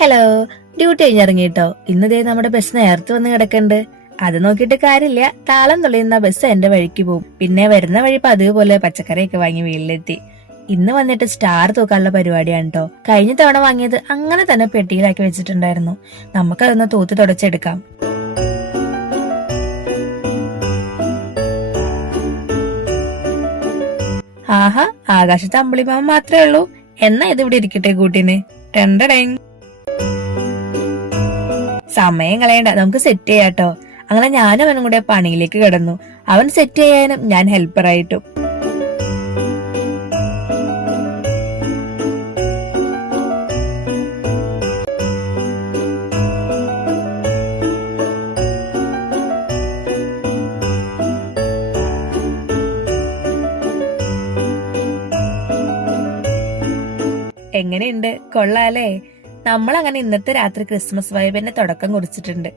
Hello, duty കഴിഞ്ഞിറങ്ങിട്ടോ. ഇന്നതേ നമ്മുടെ bus നേരത്തെ വന്ന് കിടക്കണ്ട്. അത് നോക്കിയിട്ട് കാര്യമില്ല, താളം തുള്ളിയുന്ന ബസ് എന്റെ വഴിക്ക് പോകും. പിന്നെ വരുന്ന വഴി പതിവ് പോലെ പച്ചക്കറിയൊക്കെ വാങ്ങി വീട്ടിലെത്തി. ഇന്ന് വന്നിട്ട് സ്റ്റാർ തൂക്കാനുള്ള പരിപാടിയാണ് കേട്ടോ. കഴിഞ്ഞ തവണ വാങ്ങിയത് അങ്ങനെ തന്നെ പെട്ടിയിലാക്കി വെച്ചിട്ടുണ്ടായിരുന്നു. നമുക്കതൊന്ന് തൂത്ത് തുടച്ചെടുക്കാം. ആഹാ, ആകാശത്ത് അമ്പിളിമാമ മാത്രമേ ഉള്ളൂ. എന്നാ ഇത് ഇവിടെ ഇരിക്കട്ടെ കൂട്ടിന്. രണ്ടടേങ്. സമയം കളയണ്ട, നമുക്ക് സെറ്റ് ചെയ്യാട്ടോ. അങ്ങനെ ഞാനും അവനും കൂടെ പണിയിലേക്ക് കിടന്നു. അവൻ സെറ്റ് ചെയ്യാനും ഞാൻ ഹെൽപ്പറായിട്ടും. എങ്ങനെയുണ്ട്? കൊള്ളാലേ? നമ്മളങ്ങനെ ഇന്നത്തെ രാത്രി ക്രിസ്മസ് വൈബിന്റെ തുടക്കം കുറിച്ചിട്ടുണ്ട്.